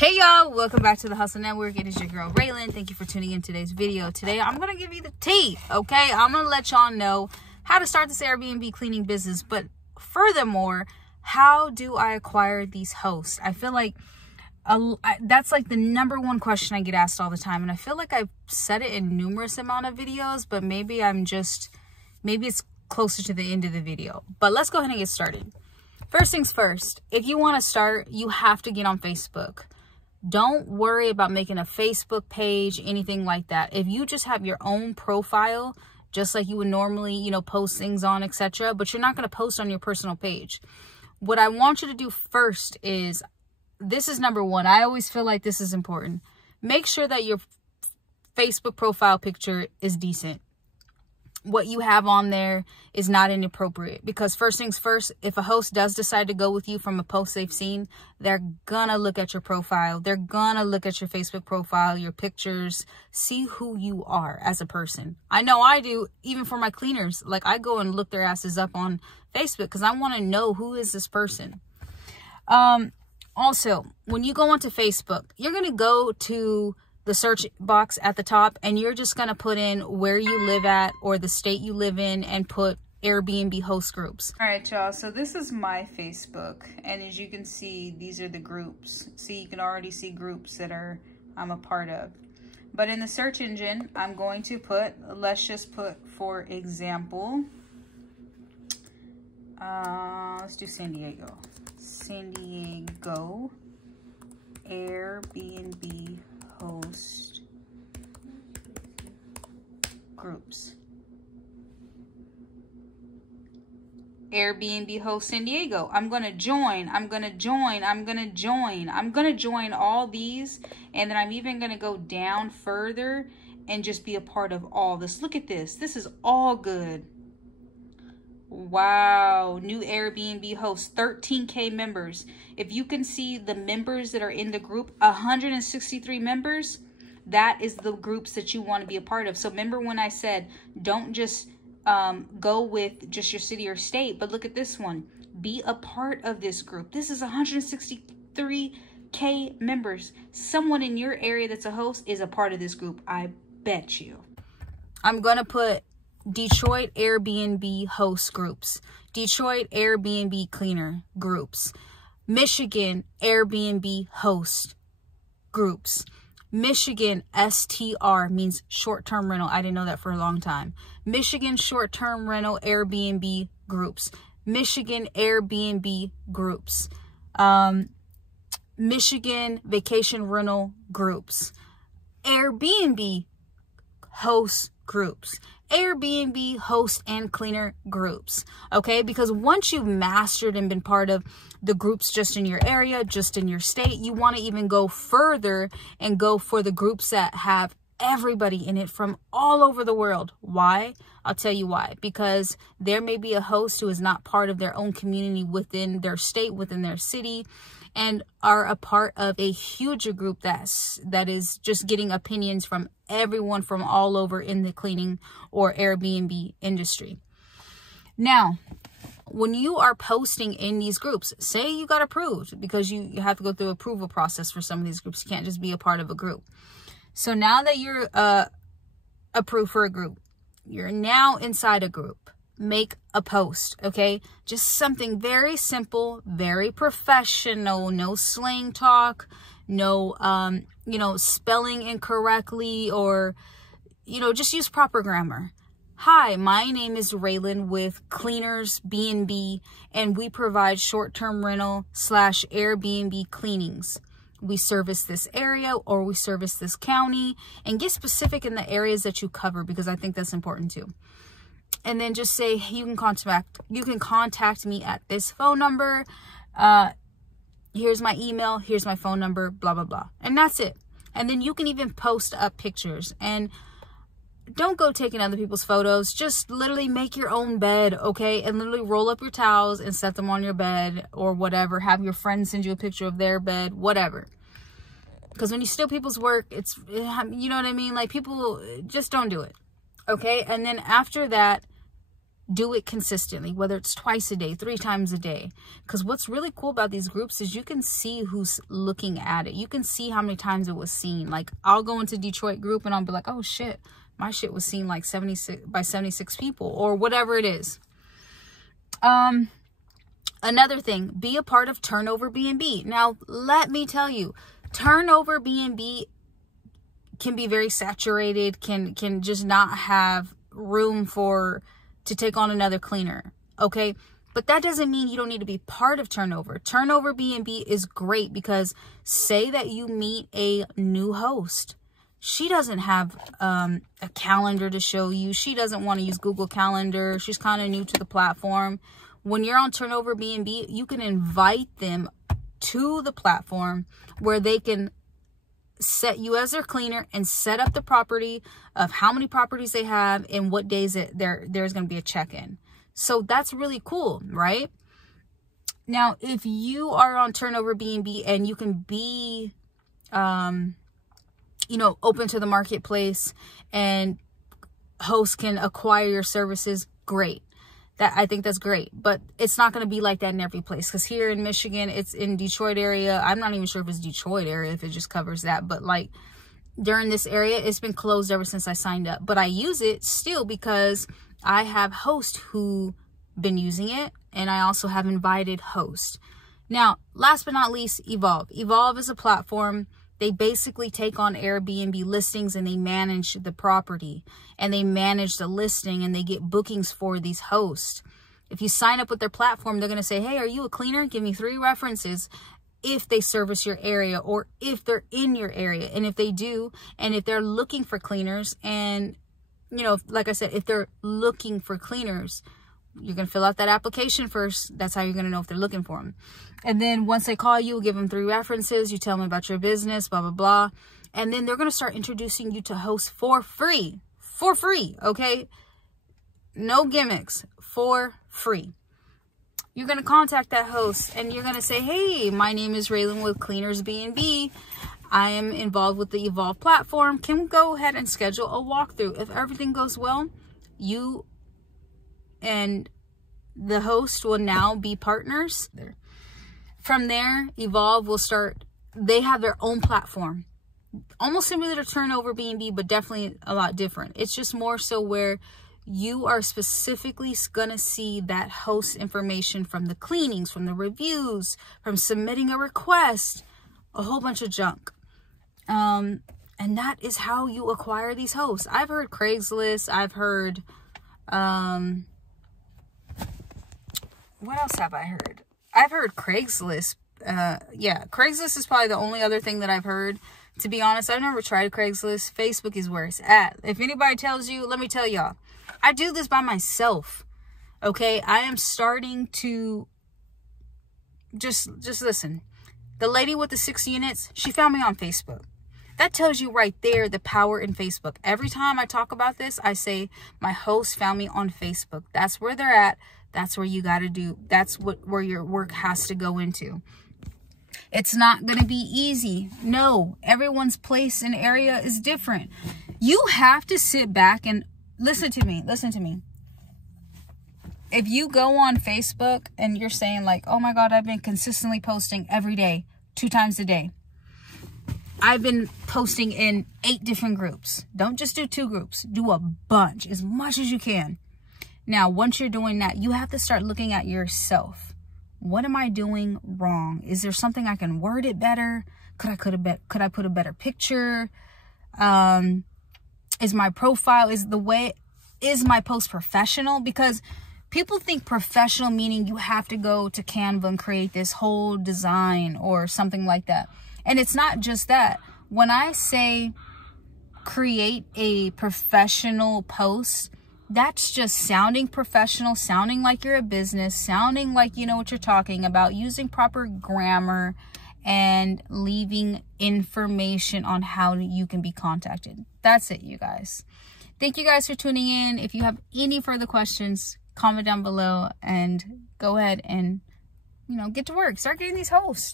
Hey y'all, welcome back to the Hustle Network. It is your girl Raylan. Thank you for tuning in today's video. Today I'm gonna give you the tea, okay? I'm gonna let y'all know how to start this Airbnb cleaning business, but furthermore, how do I acquire these hosts? I feel like that's like the #1 question I get asked all the time, and I feel like I've said it in numerous amount of videos, but maybe it's closer to the end of the video. But let's go ahead and get started. First things first, if you want to start, you have to get on Facebook. Don't worry about making a Facebook page, anything like that. If you just have your own profile, just like you would normally, post things on, etc., but you're not going to post on your personal page. What I want you to do first is, this is #1. I always feel like this is important. Make sure that your Facebook profile picture is decent. What you have on there is not inappropriate, because first things first, if a host does decide to go with you from a post they've seen, they're gonna look at your profile. They're gonna look at your Facebook profile, your pictures, see who you are as a person. I know I do, even for my cleaners. Like, I go and look their asses up on Facebook because I want to know, who is this person. Also, when you go onto Facebook, you're gonna go to the search box at the top, and you're just going to put in where you live at or the state you live in and put Airbnb host groups. All right, y'all. So this is my Facebook, and as you can see, these are the groups. See, you can already see groups that I'm a part of. But in the search engine, I'm going to put, let's just put, for example, let's do San Diego. San Diego Airbnb host groups. Airbnb host San Diego. I'm gonna join all these, and then I'm even gonna go down further and just be a part of all this. Look at this. This is all good. Wow, new Airbnb host, 13K members. If you can see the members that are in the group, 163 members, that is the groups that you want to be a part of. So remember when I said, don't just go with just your city or state, but look at this one. Be a part of this group. This is 163K members. Someone in your area that's a host is a part of this group. I bet you. I'm going to put Detroit Airbnb host groups, Detroit Airbnb cleaner groups, Michigan Airbnb host groups, Michigan STR means short-term rental. I didn't know that for a long time. Michigan short-term rental Airbnb groups, Michigan Airbnb groups, Michigan vacation rental groups, Airbnb host groups, Airbnb host and cleaner groups. Okay, because once you've mastered and been part of the groups just in your area, just in your state, you want to even go further and go for the groups that have everybody in it from all over the world. Why? I'll tell you why. Because there may be a host who is not part of their own community within their state, within their city, and are a part of a huger group that is just getting opinions from everyone from all over in the cleaning or Airbnb industry. Now, when you are posting in these groups, say you got approved, because you have to go through approval process for some of these groups. You can't just be a part of a group. So now that you're approved for a group, you're now inside a group. Make a post, okay? Just something very simple, very professional, no slang talk, no, spelling incorrectly, or, just use proper grammar. Hi, my name is Raylan with Cleaners B&B, and we provide short-term rental / Airbnb cleanings. We service this area, or we service this county, and get specific in the areas that you cover, because I think that's important too. And then just say, you can contact me at this phone number. Here's my email, here's my phone number, blah, blah, blah. And that's it. And then you can even post up pictures. And don't go taking other people's photos. Just literally make your own bed, okay? And literally roll up your towels and set them on your bed or whatever. Have your friends send you a picture of their bed, whatever. Because when you steal people's work, you know what I mean? Like, people, just don't do it, okay? And then after that, do it consistently, whether it's twice a day, 3 times a day. Because what's really cool about these groups is you can see who's looking at it. You can see how many times it was seen. Like, I'll go into Detroit group and I'll be like, oh shit, my shit was seen like 76 people, or whatever it is. Another thing, be a part of Turnover B&B. Now, let me tell you, Turnover B&B can be very saturated, can just not have room to take on another cleaner, okay? But that doesn't mean you don't need to be part of Turnover. Turnover B&B is great because say that you meet a new host. She doesn't have a calendar to show you. She doesn't want to use Google Calendar. She's kind of new to the platform. When you're on Turnover B&B, you can invite them to the platform where they can set you as their cleaner and set up the property of how many properties they have and what days there's going to be a check-in. So that's really cool, right? Now, if you are on Turnover B&B and you can be, open to the marketplace and hosts can acquire your services, great. I think that's great, but it's not going to be like that in every place. Because here in Michigan, it's in Detroit area. I'm not even sure if it's Detroit area, if it just covers that. But like during this area, it's been closed ever since I signed up. But I use it still because I have hosts who been using it. And I also have invited hosts. Now, last but not least, Evolve. Evolve is a platform. They basically take on Airbnb listings and they manage the property and they manage the listing and they get bookings for these hosts. If you sign up with their platform, they're going to say, hey, are you a cleaner? Give me 3 references if they service your area or if they're in your area. And if they do, and if they're looking for cleaners and, like I said, if they're looking for cleaners, you're going to fill out that application first. That's how you're going to know if they're looking for them. And then once they call you, give them 3 references. You tell them about your business, blah, blah, blah. And then they're going to start introducing you to hosts for free. For free, okay? No gimmicks. For free. You're going to contact that host and you're going to say, hey, my name is Raylan with Cleaners B&B. I am involved with the Evolve platform. Can we go ahead and schedule a walkthrough? If everything goes well, you and the host will now be partners. From there, Evolve will start. They have their own platform, almost similar to Turnover B&B, but definitely a lot different. It's just more so where you are specifically gonna see that host information from the cleanings, from the reviews, from submitting a request, a whole bunch of junk. And that is how you acquire these hosts. I've heard Craigslist. I've heard, what else have I heard? I've heard Craigslist. Yeah, Craigslist is probably the only other thing that I've heard. To be honest, I've never tried Craigslist. Facebook is where it's at. If anybody tells you, let me tell y'all. I do this by myself. Okay? I am starting to just listen. The lady with the 6 units, she found me on Facebook. That tells you right there the power in Facebook. Every time I talk about this, I say my host found me on Facebook. That's where they're at. That's where you got to do. That's where your work has to go into. It's not going to be easy. No, everyone's place and area is different. You have to sit back and listen to me. Listen to me. If you go on Facebook and you're saying like, oh my God, I've been consistently posting every day, 2 times a day. I've been posting in 8 different groups. Don't just do 2 groups. Do a bunch, as much as you can. Now, once you're doing that, you have to start looking at yourself. What am I doing wrong? Is there something I can word it better? Could I put a better picture? Is my profile, is my post professional? Because people think professional meaning you have to go to Canva and create this whole design or something like that. And it's not just that. When I say create a professional post, that's just sounding professional, sounding like you're a business, sounding like you know what you're talking about, using proper grammar, and leaving information on how you can be contacted. That's it, you guys. Thank you guys for tuning in. If you have any further questions, comment down below and go ahead and, get to work. Start getting these hosts.